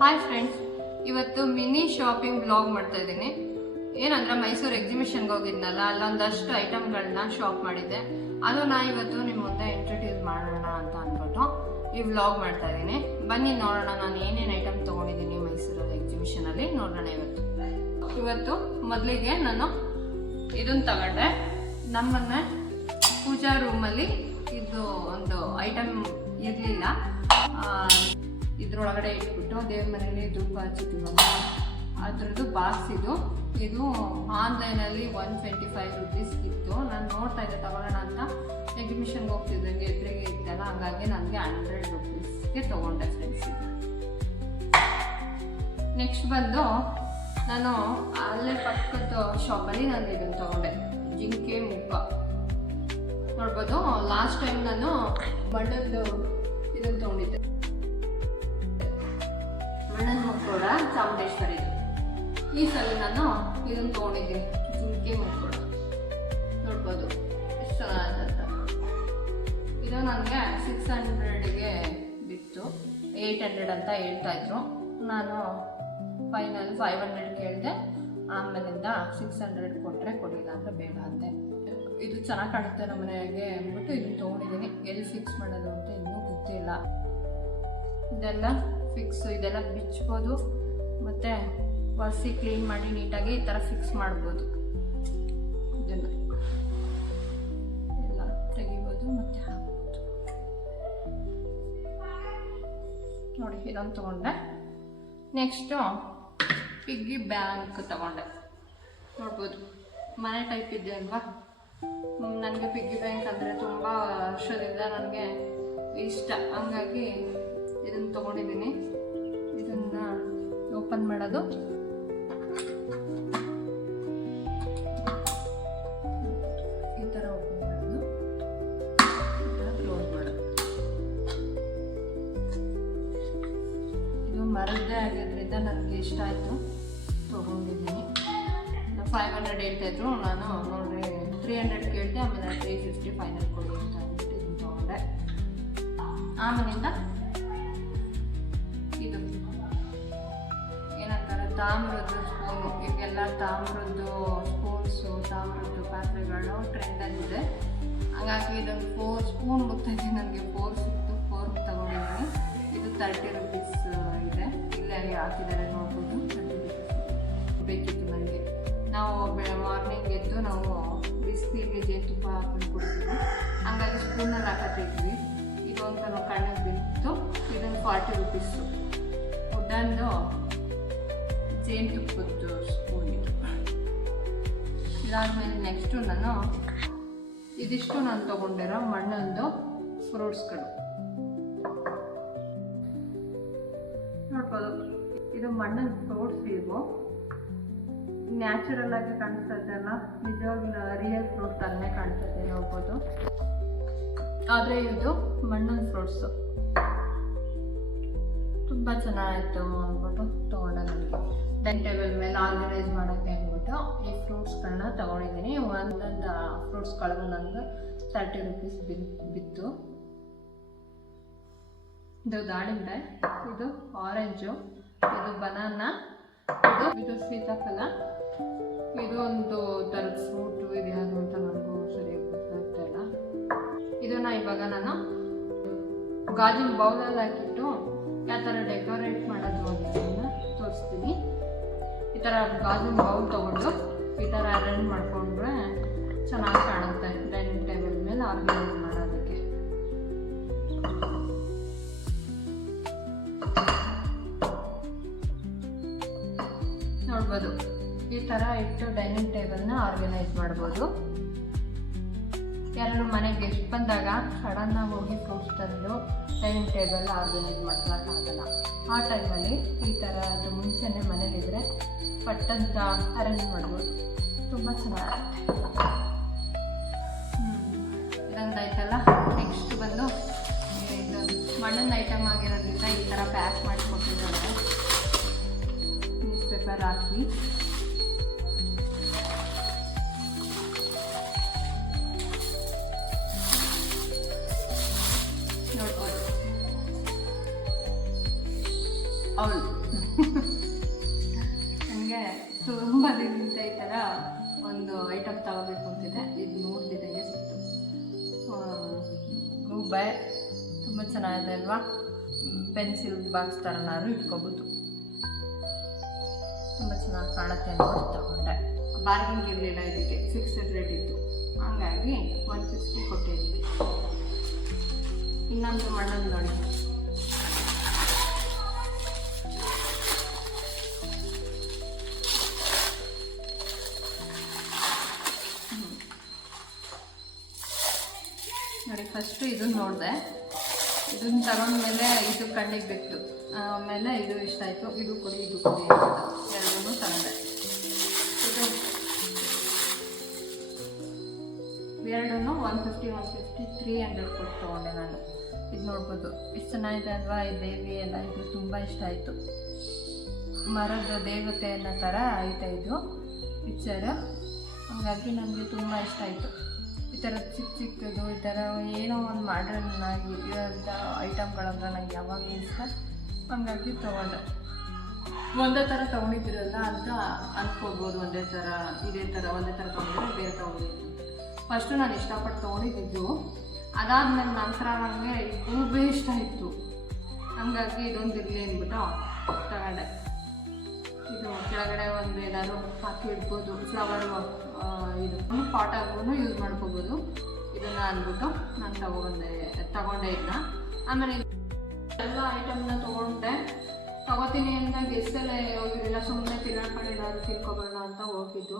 Hi friends, ಇವತ್ತು mini shopping blog ಮಾಡ್ತಾ ಇದ್ದೀನಿ. ಏನಂದ್ರೆ ಮೈಸೂರು ಎಕ್ಸಿಬಿಷನ್ಗೆ ಹೋಗಿದ್ನಲ್ಲ, ಅಲ್ಲೊಂದಷ್ಟು ಐಟಮ್ಗಳನ್ನ ಶಾಪ್ ಮಾಡಿದ್ದೆ. ಅದನ್ನ ಇವತ್ತು ನಿಮ್ಮ ಮುಂದೆ ಇಂಟ್ರೊಡ್ಯೂಸ್ ಮಾಡೋಣ ಅಂತ ಅಂದ್ಬಿಟ್ಟು ಈ ವ್ಲಾಗ್ ಮಾಡ್ತಾ ಇದ್ದೀನಿ. ಬನ್ನಿ ನೋಡೋಣ ನಾನು ಏನೇನು ಐಟಮ್ ತೊಗೊಂಡಿದ್ದೀನಿ ಮೈಸೂರಲ್ಲಿ ಎಕ್ಸಿಬಿಷನಲ್ಲಿ ನೋಡೋಣ. ಇವತ್ತು ಮೊದಲಿಗೆ ನಾನು ಇದನ್ನ ತಗೊಂಡೆ. ನಮ್ಮನ್ನ ಪೂಜಾ ರೂಮಲ್ಲಿ ಇದು ಒಂದು ಐಟಮ್ ಇರಲಿಲ್ಲ, ಇದ್ರೊಳಗಡೆ ಇಟ್ಬಿಟ್ಟು ದೇವ್ರ ಮನೆಯಲ್ಲಿ ಧೂಪ ಹಚ್ಚಿದ್ದೀವಲ್ಲ ಅದ್ರದ್ದು ಬಾಕ್ಸ್ ಇದು ಆನ್ಲೈನಲ್ಲಿ 125 rupees ಇತ್ತು. ನಾನು ನೋಡ್ತಾ ಇದ್ದೆ ತಗೊಳ್ಳೋಣ ಅಂತ. ಎಕ್ಸಿಬಿಷನ್ಗೆ ಹೋಗ್ತಿದ್ದಂಗೆ ಎದುರಿಗೆ ಇತ್ತಲ್ಲ, ಹಂಗಾಗಿ ನನಗೆ 100 rupeesಗೆ ತೊಗೊಂಡೆ ಫ್ರೆಂಡ್ಸ್. ನೆಕ್ಸ್ಟ್ ಬಂದು ನಾನು ಅಲ್ಲೇ ಪಕ್ಕದ ಶಾಪಲ್ಲಿ ನಾನು ಇದನ್ನು ತೊಗೊಂಡೆ, ಜಿಂಕೆ ಮುಖ ನೋಡ್ಬೋದು. ಲಾಸ್ಟ್ ಟೈಮ್ ನಾನು ಮಣ್ಣದ್ದು ಇದನ್ನು ತೊಗೊಂಡಿದ್ದೆ, ಮಣ್ಣನ ಮುಕ್ಕೋಡ ಚಾಮುಂಡೇಶ್ವರಿದು. ಈ ಸಲ ನಾನು ಇದನ್ನು ತೊಗೊಂಡಿದ್ದೀನಿ, ಜಿಂಕೆ ಮುಕ್ಕೋಡ ನೋಡ್ಬೋದು ಎಷ್ಟು ಚೆನ್ನಾಗಿರುತ್ತೆ. ಇದು ನನಗೆ 600ಗೆ ಬಿತ್ತು, 800 ಅಂತ ಹೇಳ್ತಾಯಿದ್ರು. ನಾನು ಫೈನಲ್ 500 ಕೇಳಿದೆ. ಆಮೇಲಿಂದ 600 ಕೊಟ್ಟರೆ ಕೊಡಲಿಲ್ಲ ಅಂದರೆ ಬೇಡ ಅಂತೆ. ಇದು ಚೆನ್ನಾಗಿ ಕಾಣುತ್ತೆ ನಮ್ಮ ಮನೆಗೆ ಅಂದ್ಬಿಟ್ಟು ಇದನ್ನು ತೊಗೊಂಡಿದ್ದೀನಿ. ಎಲ್ಲಿ ಫಿಕ್ಸ್ ಮಾಡೋದು ಅಂತ ಇನ್ನೂ ಗೊತ್ತಿಲ್ಲ. ಇದೆಲ್ಲ ಫಿಕ್ಸು, ಇದೆಲ್ಲ ಬಿಚ್ಬೋದು ಮತ್ತು ಒರೆಸಿ ಕ್ಲೀನ್ ಮಾಡಿ ನೀಟಾಗಿ ಈ ಥರ ಫಿಕ್ಸ್ ಮಾಡ್ಬೋದು. ಇದನ್ನು ಎಲ್ಲ ತೆಗಿಬೋದು ಮತ್ತು ಹಾಕ್ಬೋದು. ನೋಡಿ, ಇದೊಂದು ತೊಗೊಂಡೆ. ನೆಕ್ಸ್ಟು ಪಿಗ್ಗಿ ಬ್ಯಾಂಕ್ ತಗೊಂಡೆ. ನೋಡ್ಬೋದು, ಮನೆ ಟೈಪ್ ಇದೆ ಅಲ್ವಾ. ನನಗೆ ಪಿಗ್ಗಿ ಬ್ಯಾಂಕ್ ಅಂದರೆ ತುಂಬ ವರ್ಷದಿಂದ ನನಗೆ ಇಷ್ಟ, ಹಂಗಾಗಿ ಇದನ್ನು ತೊಗೊಂಡಿದ್ದೀನಿ. ಇದನ್ನು ಓಪನ್ ಮಾಡೋದು, ಈ ಥರ ಓಪನ್ ಮಾಡೋದು, ಈ ಥರ ಕ್ಲೋಸ್ ಮಾಡೋದು. ಇದು ಮರದ್ದೇ ಆಗಿದ್ದರಿಂದ ನನಗೆ ಇಷ್ಟ ಆಯಿತು, ತೊಗೊಂಡಿದ್ದೀನಿ. 500 ಹೇಳ್ತಾಯಿದ್ರು, ನಾನು ನೋಡ್ರಿ 300 ಕೇಳಿದೆ. ಆಮೇಲೆ 350 ಫೈನಲ್ ಕೊಡಿ ಅಂತ ಅಂದ್ಬಿಟ್ಟು ಇದನ್ನು ತೊಗೊಂಡೆ. ಆಮೇಲಿಂದ ಇದು ಏನಂತಾರೆ, ತಾಮ್ರದ್ದು ಸ್ಪೂನು. ಈಗೆಲ್ಲ ತಾಮ್ರದ್ದು ಸ್ಪೂನ್ಸು, ತಾಮ್ರದ್ದು ಪಾತ್ರೆಗಳು ಟ್ರೆಂಡಲ್ಲಿದೆ. ಹಾಗಾಗಿ ಇದೊಂದು 4 ಸ್ಪೂನ್ ಗೊತ್ತಾಯಿತು ನನಗೆ. 4 ಸಿಕ್ತು, 4 ತಗೊಂಡಿದ್ದೀನಿ. ಇದು 30 rupees ಇದೆ. ಇಲ್ಲೇ ಹಾಕಿದ್ದಾರೆ ನೋಡ್ಬೋದು. 30 rupees ಬೇಕಿತ್ತು ನನಗೆ. ನಾವು ಮಾರ್ನಿಂಗ್ ಎದ್ದು ನಾವು ಬಿಸಿನೀರಿಗೆ ಜೇನುತುಪ್ಪ ಹಾಕೊಂಡು ಕೊಡ್ತೀವಿ, ಹಂಗಾಗಿ ಸ್ಪೂನಲ್ಲಿ ಹಾಕತ್ತಿದ್ವಿ. ಇದೊಂದು ನಾವು ಕಣ್ಣಿಗೆ ಬಿತ್ತು. ಇದೊಂದು 40 rupees ಉಡ್ಡಂದು ಜೇನುತುಪ್ಪದ್ದು ಸ್ಪೂನ್ ಇದು. ಇದಾದಮೇಲೆ ನೆಕ್ಸ್ಟು ಇದಿಷ್ಟು ನಾನು ತೊಗೊಂಡಿರೋ ಮಣ್ಣೊಂದು ಫ್ರೂಟ್ಸ್ಗಳು ನೋಡ್ಬೋದು. ಇದು ಮಣ್ಣಿನ ಫ್ರೂಟ್ಸ್. ಇವು ನ್ಯಾಚುರಲ್ ಆಗಿ ಕಾಣಿಸ್ತದಲ್ಲ, ನಿಜವಾಗ್ಲೂ ರಿಯಲ್ ಫ್ರೂಟ್ ಥರನೇ ಕಾಣಿಸ್ತದೆ ನೋಡ್ಬೋದು. ಆದರೆ ಇದು ಮಣ್ಣಿನ ಫ್ರೂಟ್ಸು ತುಂಬ ಚೆನ್ನಾಗಿತ್ತು ಅಂದ್ಬಿಟ್ಟು ತೊಗೊಂಡೆ. ನನಗೆ ಡೈನಿಂಗ್ ಟೇಬಲ್ ಮೇಲೆ ಆರ್ಗನೈಸ್ ಮಾಡೋಕ್ಕೆ ಅಂದ್ಬಿಟ್ಟು ಈ ಫ್ರೂಟ್ಸ್ಗಳನ್ನ ತೊಗೊಂಡಿದ್ದೀನಿ. ಒಂದೊಂದು ಫ್ರೂಟ್ಸ್ಗಳಿಗೂ ನನಗೆ 30 rupees ಬಿತ್ತು. ಇದು ದಾಳಿಂಬೆ, ಇದು ಆರೆಂಜು, ಇದು ಬನಾನಾ, ಇದು ಸೀತಾಫಲ. ಇದು ಒಂದು ಥರದ ಫ್ರೂಟು. ಇದು ಯಾವುದು ಅಂತ ನನಗೂ ಸರಿಯಾಗಿ ಗೊತ್ತಾಗ್ತಾಯಿಲ್ಲ. ಇದನ್ನು ಇವಾಗ ನಾನು ಗಾಜಿನ ಬೌಲಲ್ಲಿ ಹಾಕಿಟ್ಟು ಯಾವ ಥರ ಡೆಕೋರೇಟ್ ಮಾಡೋದು ಅನ್ನೋದನ್ನು ತೋರಿಸ್ತೀನಿ. ಈ ಥರ ಗಾಜಿನ ಬೌಲ್ ತೊಗೊಂಡು ಈ ಥರ ಅರೇಂಜ್ ಮಾಡಿಕೊಂಡ್ರೆ ಚೆನ್ನಾಗಿ ಕಾಣುತ್ತೆ ಡೈನಿಂಗ್ ಟೇಬಲ್ ಮೇಲೆ ಆರ್ಗನೈಸ್ ಮಾಡೋದಕ್ಕೆ. ನೋಡ್ಬೋದು, ಈ ಥರ ಇಟ್ಟು ಡೈನಿಂಗ್ ಟೇಬಲ್ನ ಆರ್ಗನೈಸ್ ಮಾಡ್ಬೋದು. ಯಾರು ಮನೆಗೆ ಗೆಸ್ಟ್ ಬಂದಾಗ ಸಡನ್ನಾಗಿ ಹೋಗಿ ಫ್ರೂಟ್ಸ್ ತಂದು ಡೈನಿಂಗ್ ಟೇಬಲ್ ಆರ್ಗನೈಸ್ ಮಾಡೋಕ್ಕಾಗಲ್ಲ. ಆ ಟೈಮಲ್ಲಿ ಈ ಥರ ಅದು ಮುಂಚೆನೇ ಮನೇಲಿದ್ದರೆ ಪಟ್ಟಂತ ಅರೇಂಜ್ ಮಾಡ್ಬೋದು, ತುಂಬ ಚೆನ್ನಾಗಿರುತ್ತೆ. ಇದೊಂದಾಯ್ತಲ್ಲ. ನೆಕ್ಸ್ಟ್ ಬಂದು ಇದು ಮಣ್ಣಿನ ಐಟಮ್ ಆಗಿರೋದ್ರಿಂದ ಈ ಥರ ಪ್ಯಾಕ್ ಮಾಡಿಕೊಟ್ಟಿದ್ದಾರೆ. ನ್ಯೂಸ್ ಪೇಪರ್ ಹಾಕಿ ನೋಡ್ಬೋದು. ಅವಳು ನನಗೆ ತುಂಬ ದಿನದಿಂದ ಈ ಥರ ಒಂದು ಐಟಮ್ ತಗೋಬೇಕು ಅಂತಿದೆ. ಇದು ನೋಡ್ತಿದ್ದಂಗೆ ಸಿಕ್ತು. ಗೂಬೆ ತುಂಬ ಚೆನ್ನಾಗಿದೆ ಅಲ್ವಾ? ಪೆನ್ಸಿಲ್ ಬಾಕ್ಸ್ ಥರನಾದ್ರು ಇಟ್ಕೋಬೋದು. ತುಂಬ ಚೆನ್ನಾಗಿ ಕಾಣುತ್ತೆ ಅಂದ್ಬಿಟ್ಟು ತಗೊಂಡೆ. ಬಾರ್ಗಿಂಗ್ ಇರಲಿಲ್ಲ, ಇದಕ್ಕೆ ಫಿಕ್ಸ್ಡ್ ರೇಟ್ ಇತ್ತು, ಹಾಗಾಗಿ 150 ಕೊಟ್ಟೆ ಇದಕ್ಕೆ. ಇನ್ನೊಂದು ಮಣ್ಣನ್ನು ನೋಡಿ, ನೋಡಿ. ಫಸ್ಟು ಇದನ್ನು ನೋಡಿದೆ, ಇದನ್ನು ತಗೊಂಡ್ಮೇಲೆ ಇದು ಕಣ್ಣಿಗೆ ಬಿತ್ತು. ಆಮೇಲೆ ಇದು ಇಷ್ಟ ಆಯಿತು. ಇದು ಕೊಡಿ ಇದು ಕೊಡಿ ಎರಡೂ ತಗೊಂಡೆ. ಇದು ಎರಡೂ 150 300 ಕೊಟ್ಟು ತೊಗೊಂಡೆ ನಾನು. ಇದು ನೋಡ್ಬೋದು ಎಷ್ಟು ಚೆನ್ನಾಗಿದೆ ಅಲ್ವಾ? ಈ ದೇವಿ ಎಲ್ಲ ಇದು ತುಂಬ ಇಷ್ಟ ಆಯಿತು. ಮರದ ದೇವತೆ ಅನ್ನೋ ಥರ ಐತೆ ಇದು ಪಿಕ್ಚರ್, ಹಾಗಾಗಿ ನನಗೆ ತುಂಬ ಇಷ್ಟ ಆಯಿತು. ಈ ಥರ ಚಿಕ್ಕ ಚಿಕ್ಕದು ಈ ಥರ ಏನೋ ಒಂದು ಮಾಡ್ರನ್ ಆಗಿ ಇರೋಂಥ ಐಟಮ್ಗಳಂದ್ರೆ ನನಗೆ ಯಾವಾಗಲೂ ಇಷ್ಟ, ಹಂಗಾಗಿ ತೊಗೊಂಡೆ. ಒಂದೇ ಥರ ತೊಗೊಂಡಿದ್ದೀರಲ್ಲ ಅಂತ ಅಂದ್ಕೋಬೋದು. ಇದೇ ಥರ ಒಂದೇ ಥರ ತೊಗೊಂಡ್ರೆ ಬೇರೆ ತೊಗೊಂಡಿದ್ದು. ಫಸ್ಟು ನಾನು ಇಷ್ಟಪಟ್ಟು ತೊಗೊಂಡಿದ್ದು, ಅದಾದಮೇಲೆ ನಂತರ ನನಗೆ ಈ ಗೂಬೆ ಇಷ್ಟ ಇತ್ತು, ಹಂಗಾಗಿ ಇದೊಂದು ಇರಲಿ ಅಂದ್ಬಿಟ್ಟು ತಗೊಂಡೆ. ಇದು ಕೆಳಗಡೆ ಒಂದು ಏನಾದ್ರು ಹಾಕಿ ಇಡ್ಬೋದು, ಫ್ಲವರು ಇದು ಪಾಟ್ ಆಗೂ ಯೂಸ್ ಮಾಡ್ಕೋಬೋದು. ಇದನ್ನು ಅಂದ್ಬಿಟ್ಟು ನಾನು ತಗೊಂಡೆ ಇದನ್ನ. ಆಮೇಲೆ ಎಲ್ಲ ಐಟಮ್ನ ತಗೋತೀನಿ ಅಂತ ಗೆಸ್ಟಲ್ಲೇ ಹೋಗಿರಲಿಲ್ಲ, ಸುಮ್ಮನೆ ತಿನ್ನೋಣ ಏನಾದ್ರು ತಿನ್ಕೊಬೋಣ ಅಂತ ಹೋಗಿದ್ದು.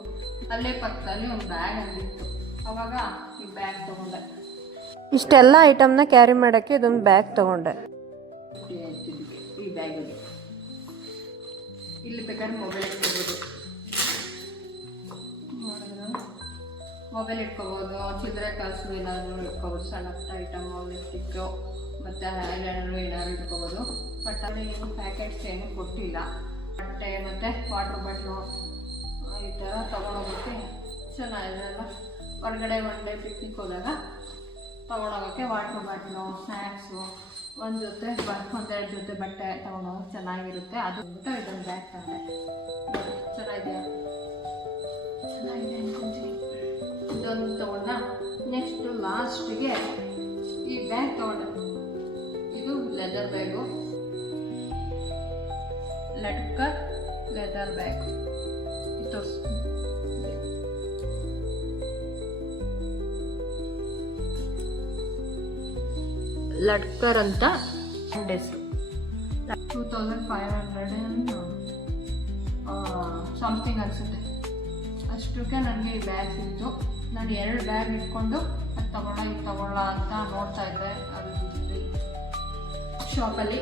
ಅಲ್ಲೇ ಪಕ್ಕದಲ್ಲಿ ಒಂದು ಬ್ಯಾಗ್ ಅಂದಿತ್ತು, ಅವಾಗ ಈ ಬ್ಯಾಗ್ ತೊಗೊಂಡೆ. ಇಷ್ಟೆಲ್ಲ ಐಟಮ್ನ ಕ್ಯಾರಿ ಮಾಡೋಕ್ಕೆ ಇದೊಂದು ಬ್ಯಾಗ್ ತೊಗೊಂಡೆ. ಈ ಬ್ಯಾಗಿಗೆ ಇಲ್ಲಿ ಬೇಕಾದ್ರೆ ಮೊಬೈಲ್ ಇಟ್ಕೋಬೋದು, ನೋಡಿದ್ರು ಮೊಬೈಲ್ ಇಟ್ಕೋಬೋದು, ಚಿಲ್ಲರೆ ಕಾಸು ಏನಾದರೂ ಇಟ್ಕೋಬೋದು, ಸಣ್ಣ ಪುಟ್ಟ ಐಟಮು, ಲಿಪ್ಸ್ಟಿಕ್ಕು ಮತ್ತು ಐಲೈನರು ಏನಾದ್ರು ಇಟ್ಕೋಬೋದು. ಬಟ್ ಅಲ್ಲಿ ಏನು ಪ್ಯಾಕೆಟ್ಸ್ ಏನು ಕೊಟ್ಟಿಲ್ಲ. ಬಟ್ಟೆ ಮತ್ತು ವಾಟ್ರ್ ಬಾಟ್ಲು ಈ ಥರ ತೊಗೊಂಡೋಗೋಕ್ಕೆ ಚೆನ್ನಾಗಿರಲ್ಲ. ಹೊರಗಡೆ ಒನ್ ಡೇ ಪಿಕ್ನಿಕ್ ಹೋದಾಗ ತೊಗೊಂಡೋಗೋಕ್ಕೆ ವಾಟ್ರ್ ಬಾಟ್ಲು, ಸ್ನ್ಯಾಕ್ಸು, ಒಂದೆರಡು ಜೊತೆ ಬಟ್ಟೆ ತೊಗೊಂಡೋಗಿ ಚೆನ್ನಾಗಿರುತ್ತೆ. ಅದು ಬಿಟ್ಟು ಇದೊಂದು ಬ್ಯಾಗ್ ತಗೊಂಡೆ. ಚೆನ್ನಾಗಿದೆ ಅನ್ಕೊಂತೀನಿ. ಇದೊಂದು ತೊಗೊಂಡ. ನೆಕ್ಸ್ಟು ಲಾಸ್ಟಿಗೆ ಈ ಬ್ಯಾಗ್ ತೊಗೊಂಡೆ. ಇದು ಲೆದರ್ ಬ್ಯಾಗು, ಲಟ್ಕರ್ ಲೆದರ್ ಬ್ಯಾಗ್. ಇದು ಲಟ್ಕರ್ ಅಂತ ಹೆಸರು. 2500 ಸಮಥಿಂಗ್ ಅನಿಸುತ್ತೆ. ಅಷ್ಟಕ್ಕೆ ನನಗೆ ಈ ಬ್ಯಾಗ್ ಸಿಕ್ತು. ನಾನು 2 ಬ್ಯಾಗ್ ಇಟ್ಕೊಂಡು ಅದು ತಗೊಳ್ಳ ಅಂತ ನೋಡ್ತಾ ಇದ್ದೆ ಅದು ಶಾಪಲ್ಲಿ.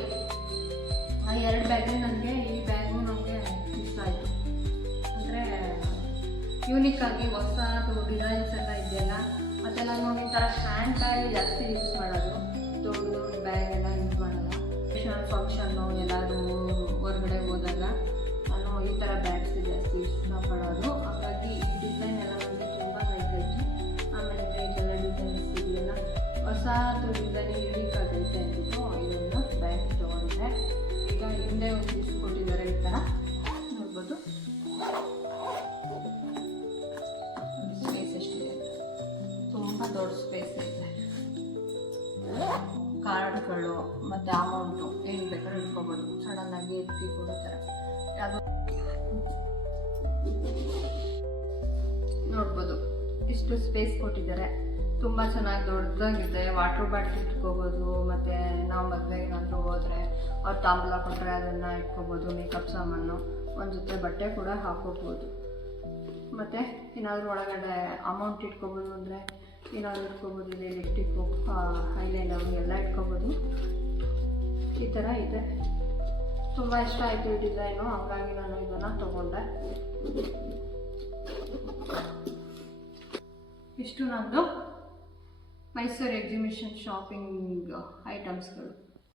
ಆ 2 ಬ್ಯಾಗಲ್ಲಿ ನನಗೆ ಈ ಬ್ಯಾಗು ನಮಗೆ ಇಷ್ಟ ಆಯಿತು. ಅಂದರೆ ಯೂನಿಕ್ಕಾಗಿ ಹೊಸದು ಡಿಸೈನ್ಸ್ ಎಲ್ಲ ಇದೆಯಲ್ಲ, ಮತ್ತೆಲ್ಲ ನೋಡಿ ಈ ಥರ ಹ್ಯಾಂಡ್ ಬ್ಯಾಗ್ ಜಾಸ್ತಿ ಯೂಸ್ ಮಾಡೋದು, ದೊಡ್ಡ ಬ್ಯಾಗ್ ಎಲ್ಲ ಯೂಸ್ ಮಾಡಲ್ಲ. ಫಂಕ್ಷನ್ನು ಎಲ್ಲಾದರೂ ಹೊರಗಡೆ ಹೋದಾಗ ನಾನು ಈ ಥರ ಬ್ಯಾಗ್ಸ್ ಜಾಸ್ತಿ ಇಷ್ಟಪಡೋದು. ಹಾಗಾಗಿ ಈ ಡಿಸೈನ್ ಎಲ್ಲ ನನಗೆ ತುಂಬ ಲೈಕಾಯಿತು. ಆಮೇಲೆ ಇದೆಲ್ಲ ಡಿಸೈನ್ಸ್ ಇದೆಯಲ್ಲ, ಹೊಸದು ಡಿಸೈನ್ ಯೂನಿಕ್ ಆಗೈತೆ ಅಂದ್ಬಿಟ್ಟು ಇದನ್ನು ಬ್ಯಾಗ್ ತೊಗೊಂಡೆ. ಈಗ ಹಿಂದೆ ಒಂದು ಕೊಟ್ಟಿದ್ದಾರೆ ಈ ಥರ ನೋಡ್ಬೋದು. ಸ್ಪೇಸ್ ಎಷ್ಟಿದೆ, ತುಂಬ ದೊಡ್ಡ ಸ್ಪೇಸ್ ಇದೆ. ಕಾರ್ಡ್ಗಳು ಮತ್ತು ಅಮೌಂಟು ಏನು ಬೇಕಾದ್ರೂ ಇಟ್ಕೋಬೋದು, ಸಡನ್ನಾಗಿ ಎತ್ತಿ ಕೊಡೋ ಥರ. ಅದು ನೋಡ್ಬೋದು ಇಷ್ಟು ಸ್ಪೇಸ್ ಕೊಟ್ಟಿದ್ದಾರೆ, ತುಂಬ ಚೆನ್ನಾಗಿ ದೊಡ್ಡದಾಗಿದೆ. ವಾಟ್ರ್ ಬಾಟ್ಲ್ ಇಟ್ಕೋಬೋದು, ಮತ್ತು ನಾವು ಮದುವೆಗೆ ಏನಾದರೂ ಹೋದರೆ ಅವ್ರು ತಾಂಬೂಲ ಕೊಟ್ಟರೆ ಅದನ್ನು ಇಟ್ಕೋಬೋದು. ಮೇಕಪ್ ಸಾಮಾನು, ಒಂದು ಜೊತೆ ಬಟ್ಟೆ ಕೂಡ ಹಾಕೋಬೋದು. ಮತ್ತು ಏನಾದರೂ ಒಳಗಡೆ ಅಮೌಂಟ್ ಇಟ್ಕೋಬೋದು ಅಂದರೆ ಏನಾದರೂ ಇಟ್ಕೋಬೋದು. ಇದೆ ಲಿಪ್ಸ್ಟಿಕ್ಕು, ಐಲೈನರು ಎಲ್ಲ ಇಟ್ಕೋಬೋದು. ಈ ಥರ ಇದೆ. ತುಂಬ ಇಷ್ಟ ಆಯಿತು ಈ ಡಿಸೈನು, ಹಾಗಾಗಿ ನಾನು ಇದನ್ನು ತೊಗೊಂಡೆ. ಇಷ್ಟು ನಂದು ಮೈಸೂರು ಎಕ್ಸಿಬಿಷನ್ ಶಾಪಿಂಗ್ ಐಟಮ್ಸ್ಗಳು.